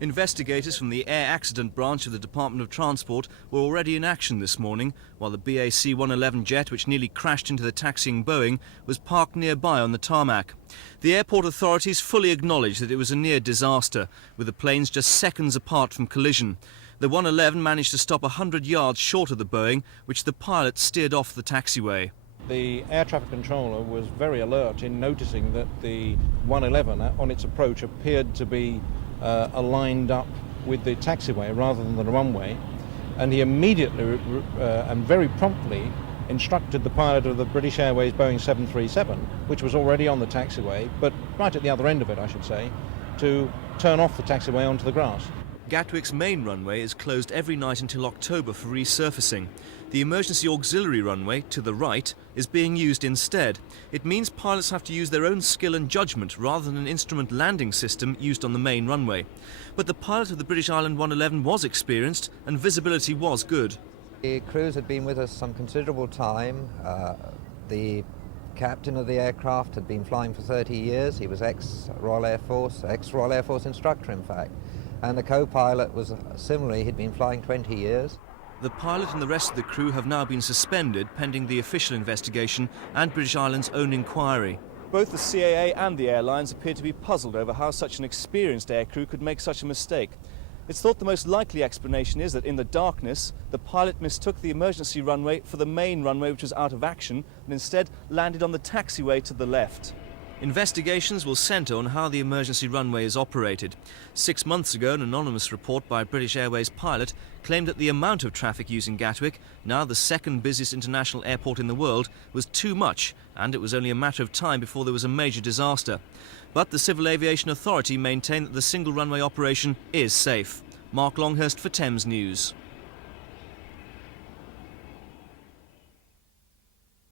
Investigators from the Air Accident Branch of the Department of Transport were already in action this morning, while the BAC 111 jet, which nearly crashed into the taxiing Boeing, was parked nearby on the tarmac. The airport authorities fully acknowledged that it was a near disaster, with the planes just seconds apart from collision. The 111 managed to stop 100 yards short of the Boeing, which the pilot steered off the taxiway. The air traffic controller was very alert in noticing that the 111 on its approach appeared to be aligned up with the taxiway rather than the runway, and he immediately and very promptly instructed the pilot of the British Airways Boeing 737, which was already on the taxiway, but right at the other end of it, I should say, to turn off the taxiway onto the grass. Gatwick's main runway is closed every night until October for resurfacing. The emergency auxiliary runway, to the right, is being used instead. It means pilots have to use their own skill and judgment rather than an instrument landing system used on the main runway. But the pilot of the British Island 111 was experienced and visibility was good. The crews had been with us some considerable time. The captain of the aircraft had been flying for 30 years. He was ex-Royal Air Force instructor, in fact. And the co-pilot was similarly, he'd been flying 20 years. The pilot and the rest of the crew have now been suspended pending the official investigation and British Island's own inquiry. Both the CAA and the airlines appear to be puzzled over how such an experienced aircrew could make such a mistake. It's thought the most likely explanation is that in the darkness, the pilot mistook the emergency runway for the main runway, which was out of action, and instead landed on the taxiway to the left. Investigations will centre on how the emergency runway is operated. 6 months ago, an anonymous report by a British Airways pilot claimed that the amount of traffic using Gatwick, now the second busiest international airport in the world, was too much, and it was only a matter of time before there was a major disaster. But the Civil Aviation Authority maintained that the single runway operation is safe. Mark Longhurst for Thames News.